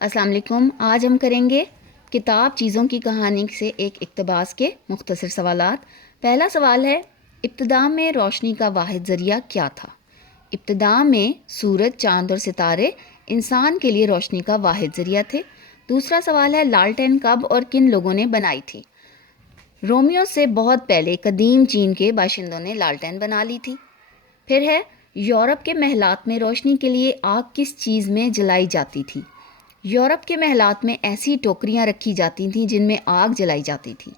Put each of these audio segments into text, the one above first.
السلام علیکم۔ آج ہم کریں گے کتاب چیزوں کی کہانی سے ایک اقتباس کے مختصر سوالات۔ پہلا سوال ہے، ابتدا میں روشنی کا واحد ذریعہ کیا تھا؟ ابتدا میں سورج، چاند اور ستارے انسان کے لیے روشنی کا واحد ذریعہ تھے۔ دوسرا سوال ہے، لالٹین کب اور کن لوگوں نے بنائی تھی؟ رومیو سے بہت پہلے قدیم چین کے باشندوں نے لالٹین بنا لی تھی۔ پھر ہے، یورپ کے محلات میں روشنی کے لیے آگ کس چیز میں جلائی جاتی تھی؟ یورپ کے محلات میں ایسی ٹوکریاں رکھی جاتی تھیں جن میں آگ جلائی جاتی تھی۔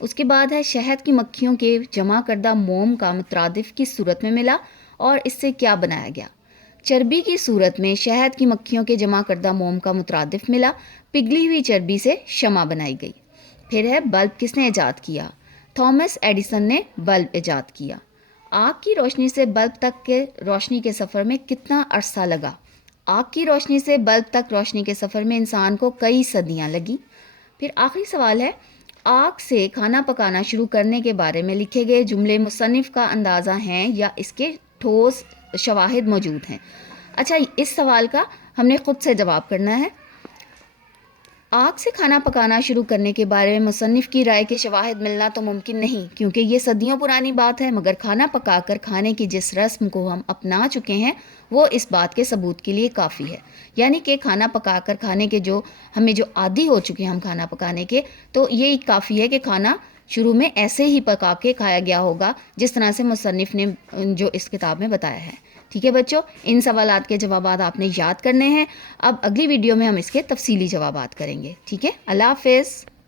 اس کے بعد ہے، شہد کی مکھیوں کے جمع کردہ موم کا مترادف کس صورت میں ملا اور اس سے کیا بنایا گیا؟ چربی کی صورت میں شہد کی مکھیوں کے جمع کردہ موم کا مترادف ملا، پگھلی ہوئی چربی سے شمع بنائی گئی۔ پھر ہے، بلب کس نے ایجاد کیا؟ تھامس ایڈیسن نے بلب ایجاد کیا۔ آگ کی روشنی سے بلب تک کے روشنی کے سفر میں کتنا عرصہ لگا؟ آگ کی روشنی سے بلب تک روشنی کے سفر میں انسان کو کئی صدیاں لگیں۔ پھر آخری سوال ہے، آگ سے کھانا پکانا شروع کرنے کے بارے میں لکھے گئے جملے مصنف کا اندازہ ہیں یا اس کے ٹھوس شواہد موجود ہیں؟ اچھا، اس سوال کا ہم نے خود سے جواب کرنا ہے۔ آگ سے کھانا پکانا شروع کرنے کے بارے میں مصنف کی رائے کے شواہد ملنا تو ممکن نہیں، کیونکہ یہ صدیوں پرانی بات ہے، مگر کھانا پکا کر کھانے کی جس رسم کو ہم اپنا چکے ہیں وہ اس بات کے ثبوت کے لیے کافی ہے۔ یعنی کہ کھانا پکا کر کھانے کے ہمیں جو عادی ہو چکے ہیں ہم کھانا پکانے کے، تو یہ کافی ہے کہ کھانا شروع میں ایسے ہی پکا کے کھایا گیا ہوگا جس طرح سے مصنف نے جو اس کتاب میں بتایا ہے۔ ٹھیک ہے بچوں، ان سوالات کے جوابات آپ نے یاد کرنے ہیں۔ اب اگلی ویڈیو میں ہم اس کے تفصیلی جوابات کریں گے۔ ٹھیک ہے، اللہ حافظ۔